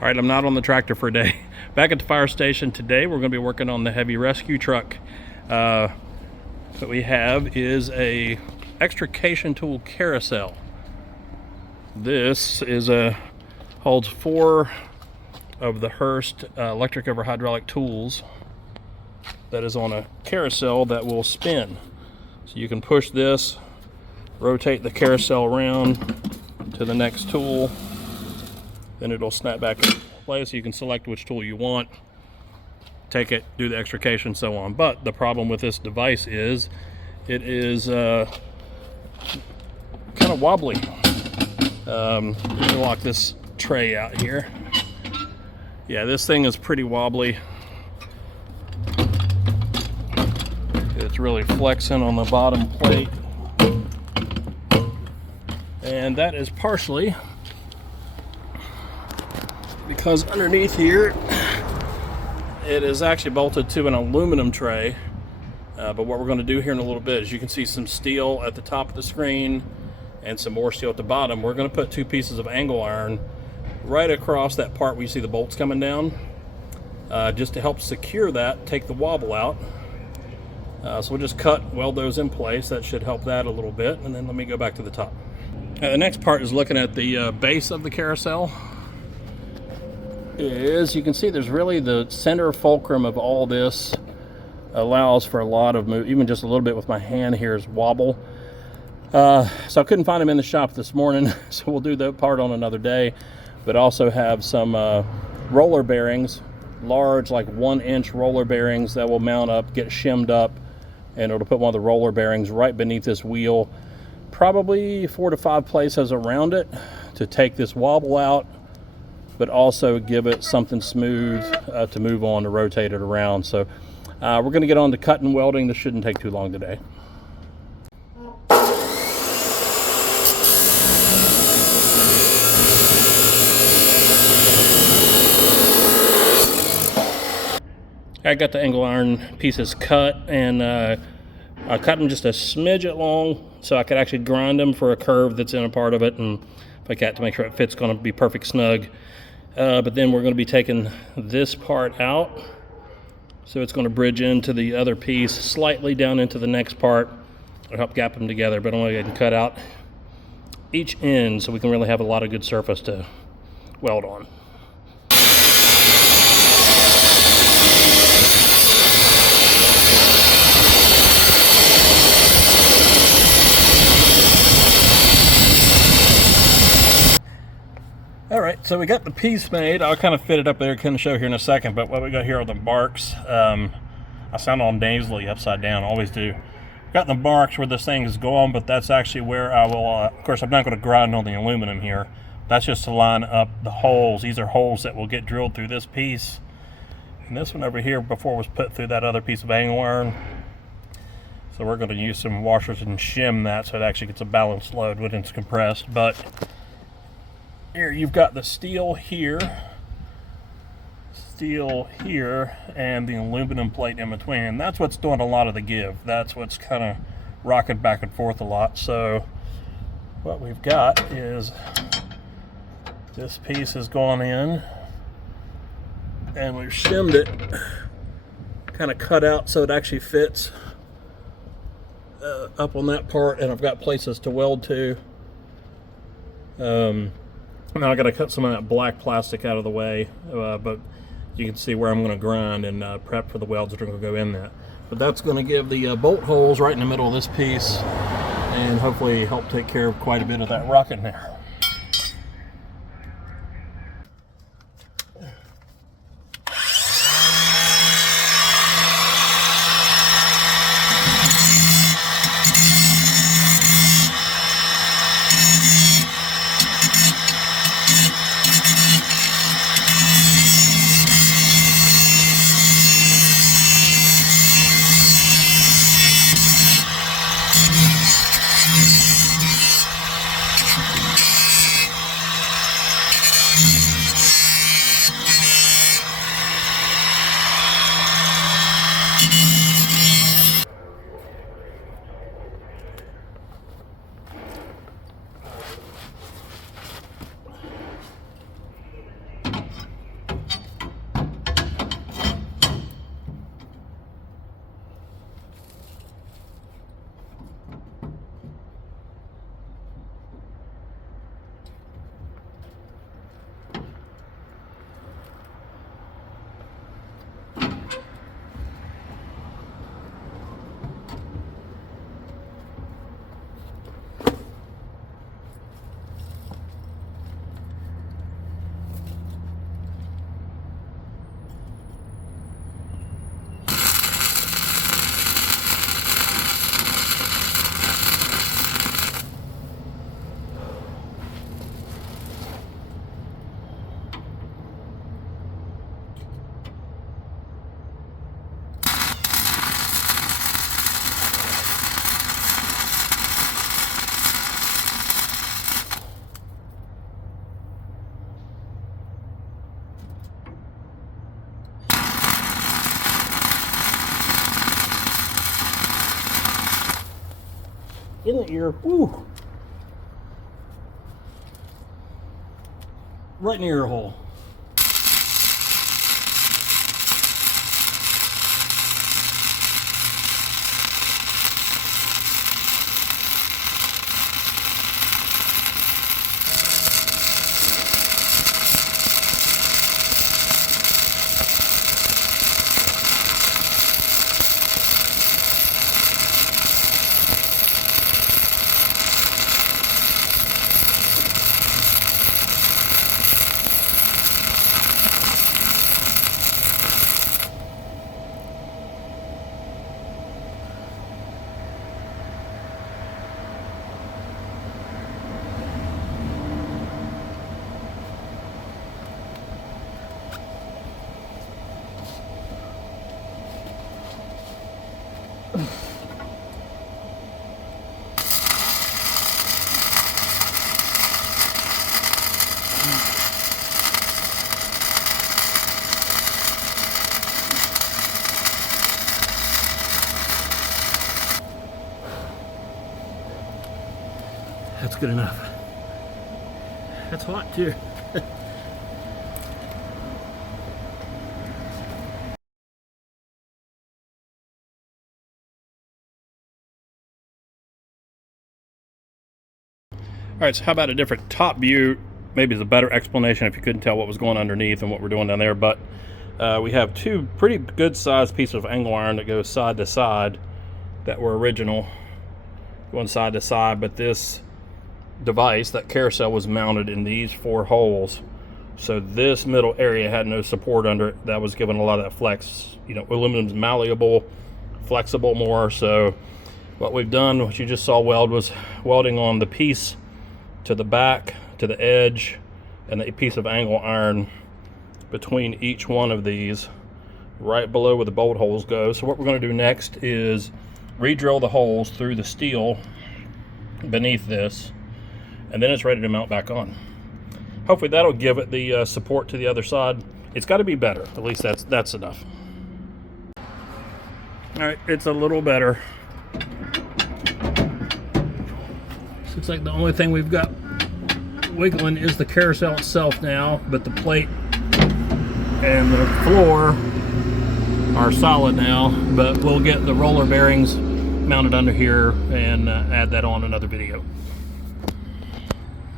All right, I'm not on the tractor for a day. Back at the fire station today, we're going to be working on the heavy rescue truck. What we have is a extrication tool carousel. This is holds 4 of the Hurst electric over hydraulic tools that is on a carousel that will spin. So you can push this, rotate the carousel around to the next tool, then it'll snap back in place. You can select which tool you want, take it, do the extrication, so on. But the problem with this device is it is kind of wobbly. Let me lock this tray out here. Yeah, this thing is pretty wobbly. It's really flexing on the bottom plate. And that is partially because underneath here it is actually bolted to an aluminum tray. But what we're going to do here in a little bit is you can see some steel at the top of the screen and some more steel at the bottom. We're going to put 2 pieces of angle iron right across that part where you see the bolts coming down, just to help secure that, take the wobble out. So we'll just weld those in place. That should help that a little bit. And then let me go back to the top. The next part is looking at the base of the carousel. You can see there's really the center fulcrum of all this allows for a lot of move, even just a little bit with my hand here is wobble. So I couldn't find them in the shop this morning, so we'll do that part on another day. But also have some roller bearings, large, like 1-inch roller bearings that will mount up, get shimmed up, and it'll put one of the roller bearings right beneath this wheel. Probably 4 to 5 places around it to take this wobble out, but also give it something smooth to move on, to rotate it around. So we're going to get on to cutting welding. This shouldn't take too long today. I got the angle iron pieces cut, and I cut them just a smidget long so I could actually grind them for a curve that's in a part of it, and like that to make sure it fits, going to be perfect snug. But then we're going to be taking this part out, so it's going to bridge into the other piece slightly down into the next part. It'll help gap them together, but I'm going to go ahead and cut out each end so we can really have a lot of good surface to weld on. All right, so we got the piece made. I'll kind of fit it up there, kind of show here in a second, but what we got here are the marks. I sound all nasally upside down, always do. Got the marks where this thing is going, but that's actually where I will, of course, I'm not going to grind on the aluminum here. That's just to line up the holes. These are holes that will get drilled through this piece. And this one over here before was put through that other piece of angle iron. So we're going to use some washers and shim that so it actually gets a balanced load when it's compressed. But here you've got the steel here, and the aluminum plate in between, and that's what's doing a lot of the give. That's what's kind of rocking back and forth a lot. So what we've got is this piece has gone in, and we've shimmed it, kind of cut out so it actually fits up on that part, and I've got places to weld to. Now I got to cut some of that black plastic out of the way, but you can see where I'm going to grind and prep for the welds that are going to go in that. But that's going to give the bolt holes right in the middle of this piece and hopefully help take care of quite a bit of that rocking there. in the ear. Woo! Right in the ear hole. That's good enough. That's hot too. All right, so how about a different top view? Maybe it's a better explanation if you couldn't tell what was going underneath and what we're doing down there. But we have two pretty good sized pieces of angle iron that goes side to side that were original, going side to side. But this device, that carousel, was mounted in these 4 holes. So this middle area had no support under it. That was giving a lot of that flex. You know, aluminum's malleable, flexible more. So what we've done, what you just saw weld, was welding on the piece to the back, to the edge, and a piece of angle iron between each one of these, right below where the bolt holes go. So what we're going to do next is re-drill the holes through the steel beneath this, and then it's ready to mount back on. Hopefully that'll give it the support to the other side. It's got to be better. At least that's enough. All right, it's a little better. Looks like the only thing we've got wiggling is the carousel itself now, but the plate and the floor are solid now. But we'll get the roller bearings mounted under here and add that on another video.